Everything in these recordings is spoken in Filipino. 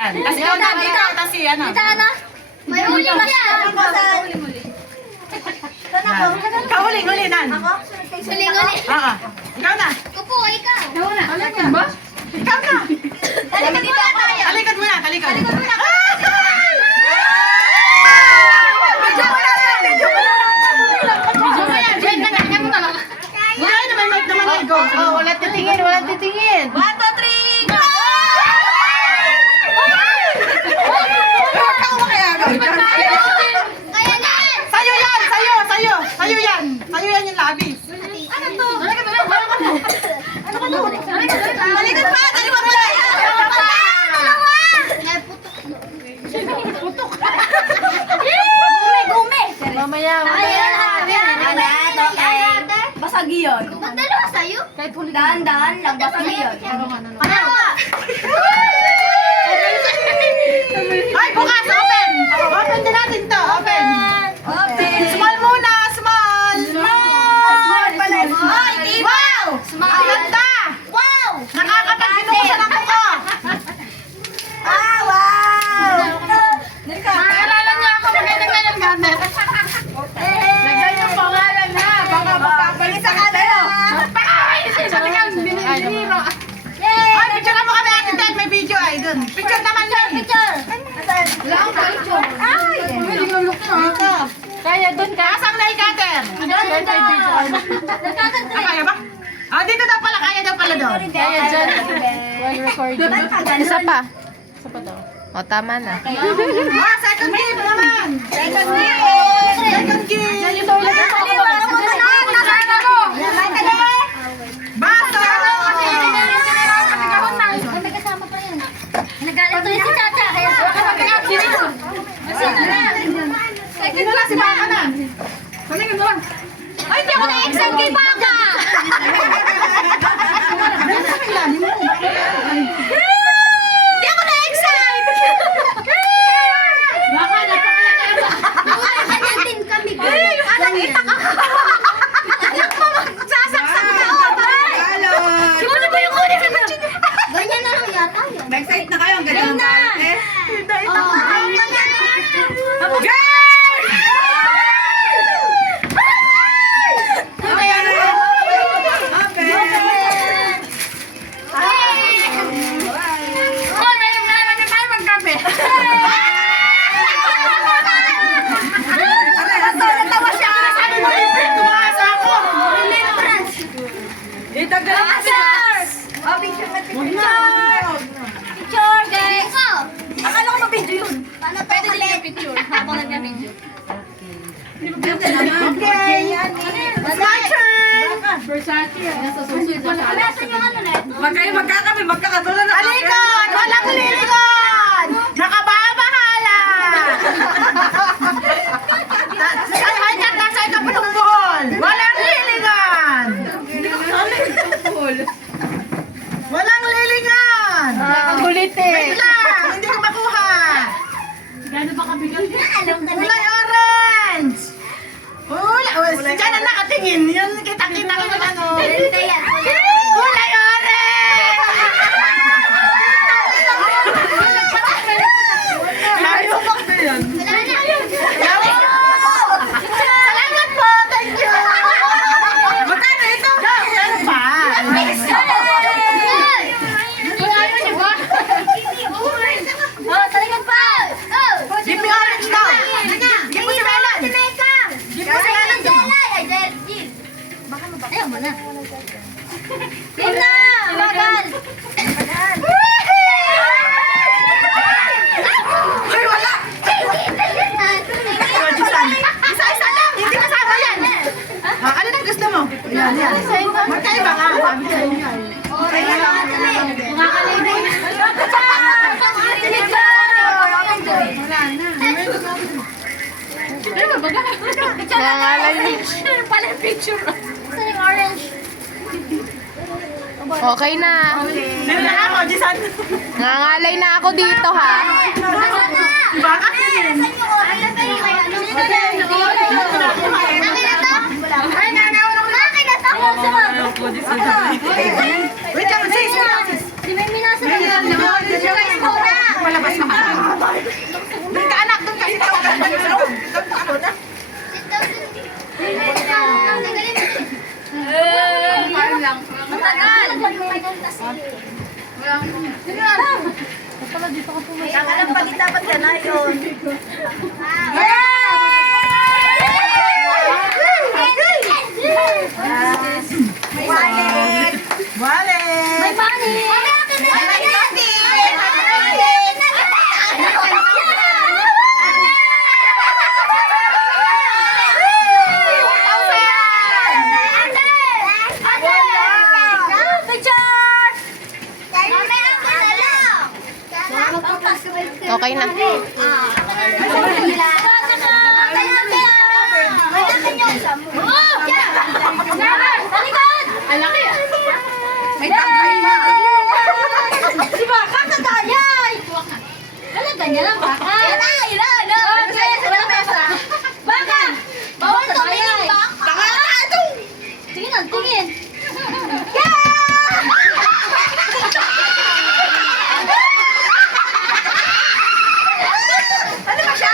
Tapos ikaw na, tapos si ano. Kita na. May uli pa siya. Ikaw huli nan. Uli. Oo. Ikaw na. Kupo, ikaw. Ikaw na. Talikod muna tayo. Talikod muna. Talikod muna. Medyo mo na yan. Wala naman, mic naman yan. Go. Oh, walang titingin. 1, 2, 3, go! Kaya na! Sa'yo yan. Sa'yo yan yung labis. Ano to? Ano ka to? Talikod pa! Talikod pa! Dalawa! Putok. Gume! Mamaya. Basag yun. Magdalawa sa'yo? Dahan-dahan lang, basag yun. Ay, bukas. Open. Open din natin to. Open. Small muna. Small. Small pala. Wow! Ang ganda! Wow! Nakakapag-binuko siya ng kuko. Wow! Naalala niya ako magandang ng gamit. Lagyan yung pangalan ha. Baka Balik sa camera. sabi ka, biniro. Ay, picture mo kami Ate Ted. May video ay dun. Picture naman yun. Picture! Wala akong picture. Ay! Dito. Kaya doon ka. Asang nail cutter? Kaya ba? Ah, dito daw pala. Kaya daw pala doon. Kaya dyan. While recording. Isa pa daw. O, tama na. Ah, second game naman. Second game! Second game. Baso. May kasama pa yun. Nagalit tuloy si Chacha. Kaya sino na? Second na si Baka na. Ay, hindi ako na-excite kay Baka! Hindi ako na-excite! Baka Ano din kami? Yung anak itak ako! Anak mo magsasaksak na ako! Siguro ba yung uli sa picture? Ganyan na lang yata yun. Excited na kayo. Ang galing na. Picture, guys! Akala ko ma-video yun. Paano pwede din yung picture habang nag-video? Okay. My turn. Nasa susunod pa na. Nasaan yung ano na ito? Magkakatulad na. Talikod! Walang lilikod! Nakababahala! Ay, nasa ito pa ng buhol! Walang lilingan! Walang lilingan! Kulit Wait lang! Hindi ko makuha! Alam ka na. Kulay orange! Diyan ang nakatingin. Yan kita-kita ko ng ano. Kaya, Kulay orange! Layo pa ba yan? wala na. Salamat po! Thank you! Magkano ito? Yan pa! Oh, talagang pa! Oh! Give me orange daw! Give mo si Melon! Give mo si Melon! Ay, Jeff! Ayaw mo na. Game na! Bagal! Ay, wala! Isa-isa lang! Hindi kasama yan! Ano nang gusto mo? Yan. Magkaiba ka! Sabi sa inyo. Okay na lang tuloy. Nangangalay ni. Pala yung picture. Saan yung orange? Okay na. Sino na ako, Jisan? Nangangalay na ako dito ha. Baka? Saan yung orange? Akin na to? Akin na to? Wait lang, sis! Si May minasa na. Palabas Doon ka anak, doon ka. Doon ka ano na. Parang lang. Matagal. Tama lang pag dapat ka na yun. Wallet! Wallet! May money. Okay na. Alaki ah. May tambay na. Si Baka katayay! Wala ganyan lang, Baka. Wala pesa. Baka! Bawal tumingin, Baka! Tingin lang, tingin. Ano ba siya?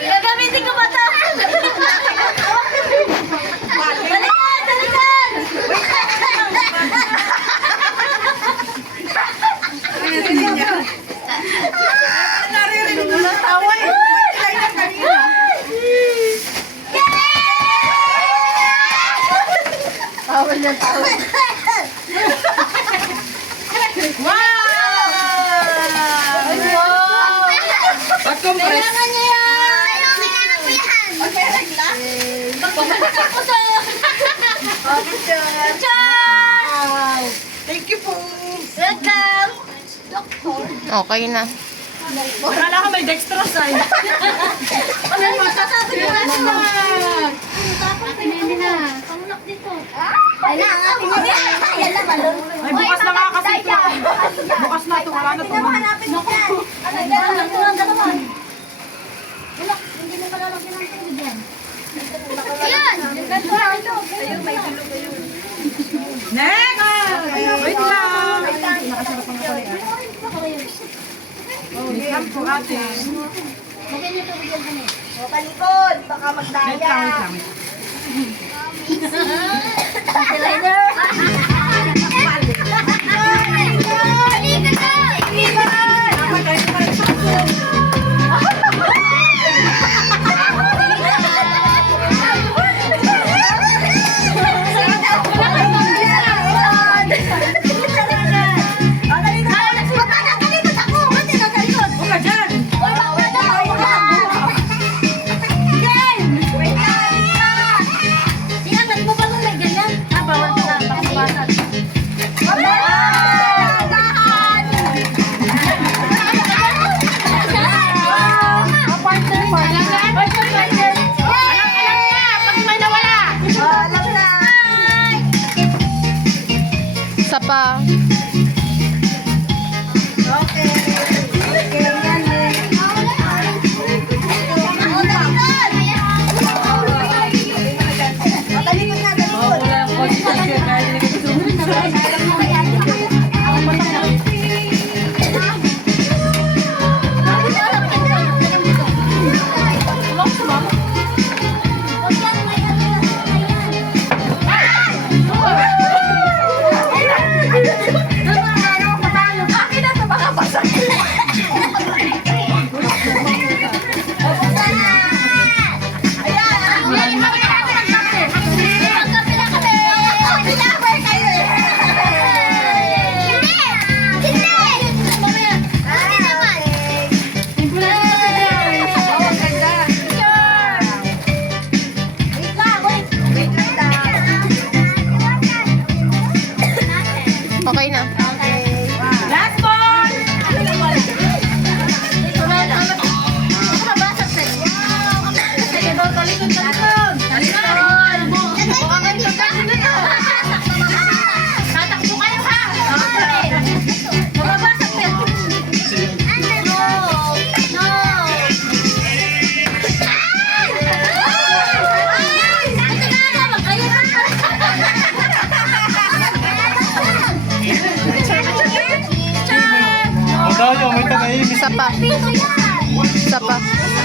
Gagamitin ko ba ito? Balikan! Balikan! Naririnig mo ng tawa eh. Kaya na kanina. Tawal na tawal. Kailangan niya yan! Kailangan ko yan! Okay, regla? Magpapalitan ko sa... Okay, sir. Ciao! Thank you po. Welcome! Okay na. Wala ka may dextrose ay. Ano yung masasabi ko na siya? Tapos pinili na. Pangulak dito. Ay na, ang ating hindi. Yan na, malo. Ay, bukas na nga kasi ito. Bukas na ito. Wala na ito. Hanapin mo yan. Ano yan? Ito lang dalawa. Wala, hindi mo malalagyan ng tubig yan. Ayan! Ganito lang ito. Ayun, may tulog kayo. Next! Wait lang. Wait lang po ate. Lagyan niyo tubig yan kami. O, talikod. Baka magdaya. Wait lang, wait lang. Eyeliner! Isa pa. Okay na. Last one! Tatakbo kayo ha! Ay, Isa pa. isa pa. Isa pa.